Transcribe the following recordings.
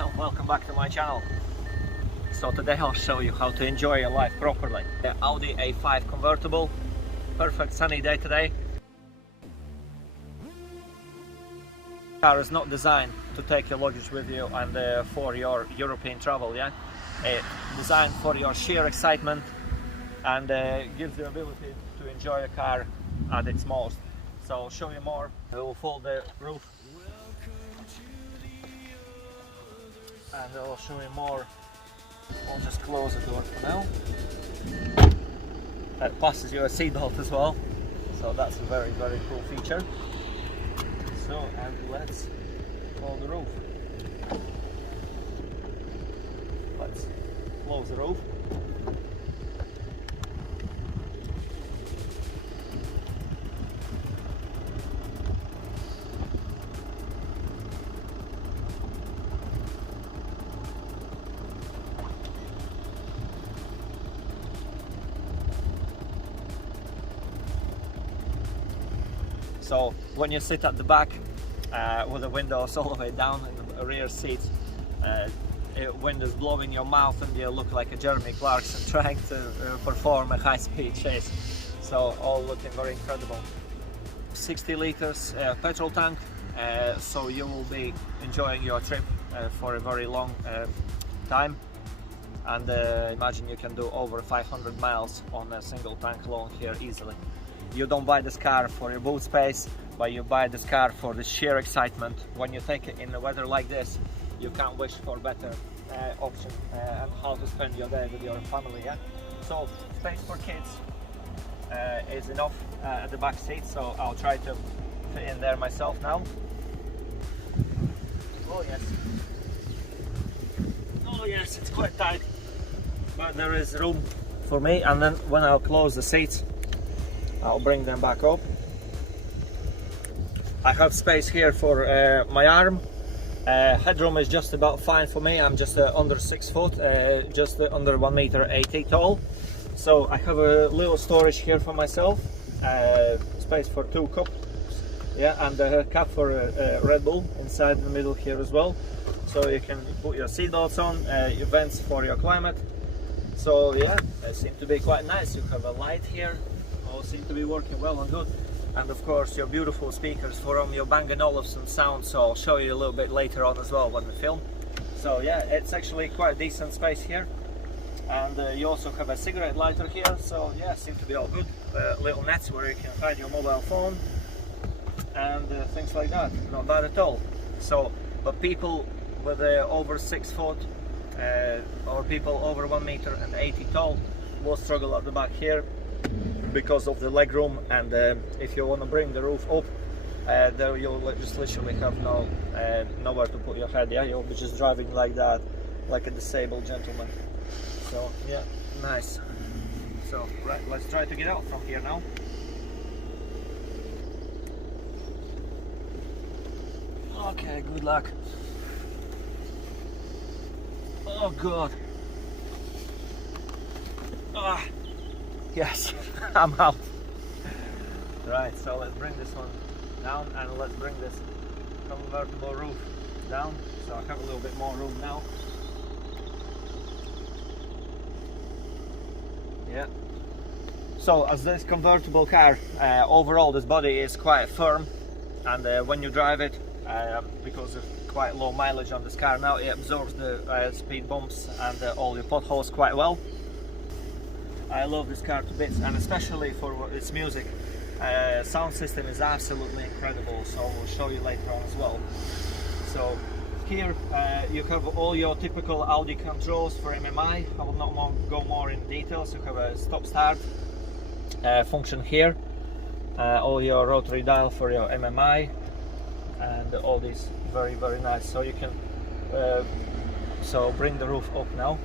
Well, welcome back to my channel. So today I'll show you how to enjoy your life properly. The Audi A5 convertible, perfect sunny day today. The car is not designed to take your luggage with you and for your European travel, yeah? It's designed for your sheer excitement and gives you the ability to enjoy a car at its most. So I'll show you more. I will fold the roof and I'll show you more. I'll just close the door for now. That passes you a seatbelt as well, so that's a very cool feature. So, and let's fold the roof. Let's close the roof. So when you sit at the back with the windows all the way down in the rear seat, wind is blowing your mouth and you look like a Jeremy Clarkson trying to perform a high-speed chase. So all looking very incredible. 60 liters petrol tank, so you will be enjoying your trip for a very long time. And imagine you can do over 500 miles on a single tank alone here easily. You don't buy this car for your boot space, but you buy this car for the sheer excitement. When you take it in the weather like this, you can't wish for a better option and how to spend your day with your family. Yeah. So space for kids is enough at the back seat, so I'll try to fit in there myself now. Oh yes. Oh yes, it's quite tight, but there is room for me. And then when I'll close the seats, I'll bring them back up. I have space here for my arm. Headroom is just about fine for me. I'm just under 6 foot, just under 1.80 meters tall. So I have a little storage here for myself. Space for 2 cups, yeah, and a cap for Red Bull inside in the middle here as well. So you can put your seatbelts on, your vents for your climate. So yeah, it seems to be quite nice. You have a light here. All seem to be working well and good, and of course your beautiful speakers from your Bang & Olufsen sound, so I'll show you a little bit later on as well when we film. So yeah, it's actually quite decent space here, and you also have a cigarette lighter here, so yeah, seems to be all good. Little nets where you can hide your mobile phone and things like that, not bad at all. So, but people with over 6 foot or people over 1.80 meters tall will struggle at the back here because of the leg room, and if you want to bring the roof up, there you'll just literally have nowhere to put your head. Yeah, you'll be just driving like that, like a disabled gentleman. So yeah, nice. So right, let's try to get out from here now. Okay, good luck. Oh god. Ah. Yes, I'm out. Right, so let's bring this one down and let's bring this convertible roof down. So I have a little bit more room now. Yeah. So as this convertible car, overall this body is quite firm, and when you drive it, because of quite low mileage on this car now, it absorbs the speed bumps and all your potholes quite well. I love this car to bits, and especially for its music. Sound system is absolutely incredible, so we'll show you later on as well. So here you have all your typical Audi controls for MMI. I will not go more in details. You have a stop-start function here, all your rotary dial for your MMI, and all these very nice. So you can so bring the roof up now.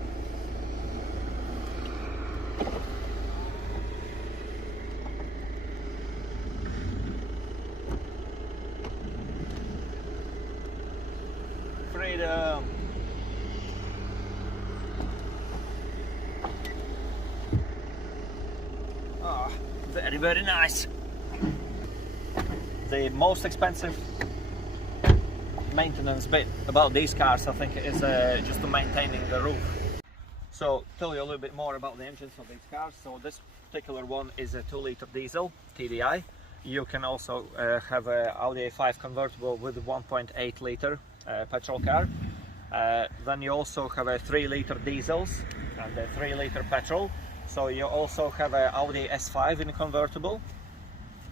Freedom. Oh, very nice. The most expensive maintenance bit about these cars, I think, is just to maintaining the roof. So tell you a little bit more about the engines of these cars. So this particular one is a 2-liter diesel TDI. You can also have an Audi A5 convertible with a 1.8-liter petrol car. Then you also have a 3-liter diesels and a 3-liter petrol. So you also have an Audi S5 in convertible,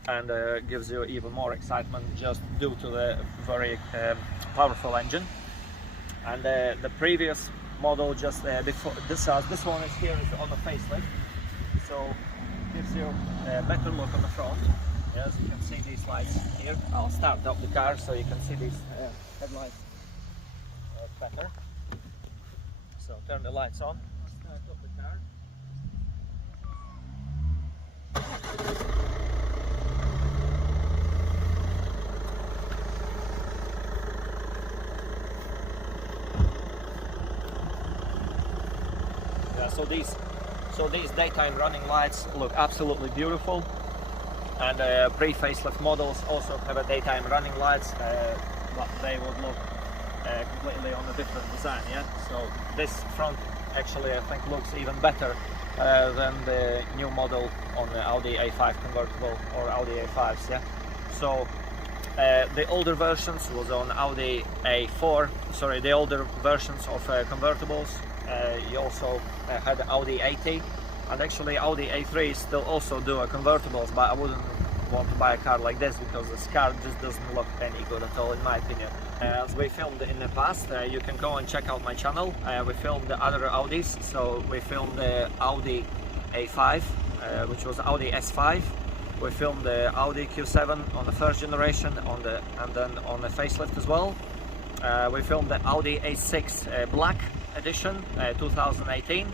and gives you even more excitement just due to the very powerful engine. And the previous model, just before this one is here is on the facelift, so gives you a better look on the front. Yes, you can see these lights here. I'll start up the car so you can see these headlights better. So turn the lights on. Start up the car. Yeah, so these daytime running lights look absolutely beautiful, and pre-facelift models also have a daytime running lights, but they would look completely on a different design. Yeah, so this front actually I think looks even better than the new model on the Audi A5 convertible or Audi A5s. Yeah, so the older versions was on Audi A4. Sorry, the older versions of convertibles. You also had Audi A80, and actually Audi A3 still also do a convertibles, but I wouldn't want to buy a car like this because this car just doesn't look any good at all, in my opinion. As we filmed in the past, you can go and check out my channel. We filmed the other Audis, so we filmed the Audi A5, which was Audi S5. We filmed the Audi Q7 on the first generation, and then on the facelift as well. We filmed the Audi A6 Black Edition 2018,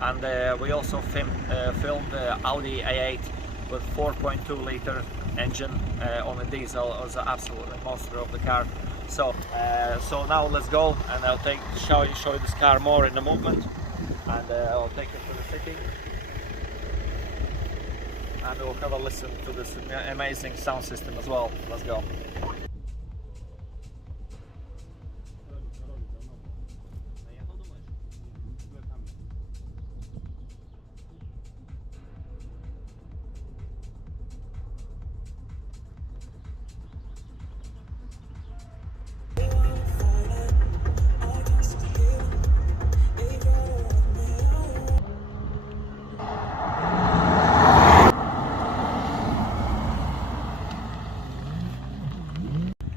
and we also filmed the Audi A8 with 4.2-liter engine on a diesel. It was an absolute monster of the car. So now let's go, and I'll show you this car more in the movement, and I'll take it to the city, and we'll have a listen to this amazing sound system as well. Let's go.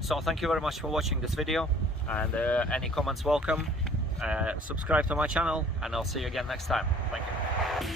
So thank you very much for watching this video, and any comments welcome. Subscribe to my channel, and I'll see you again next time. Thank you.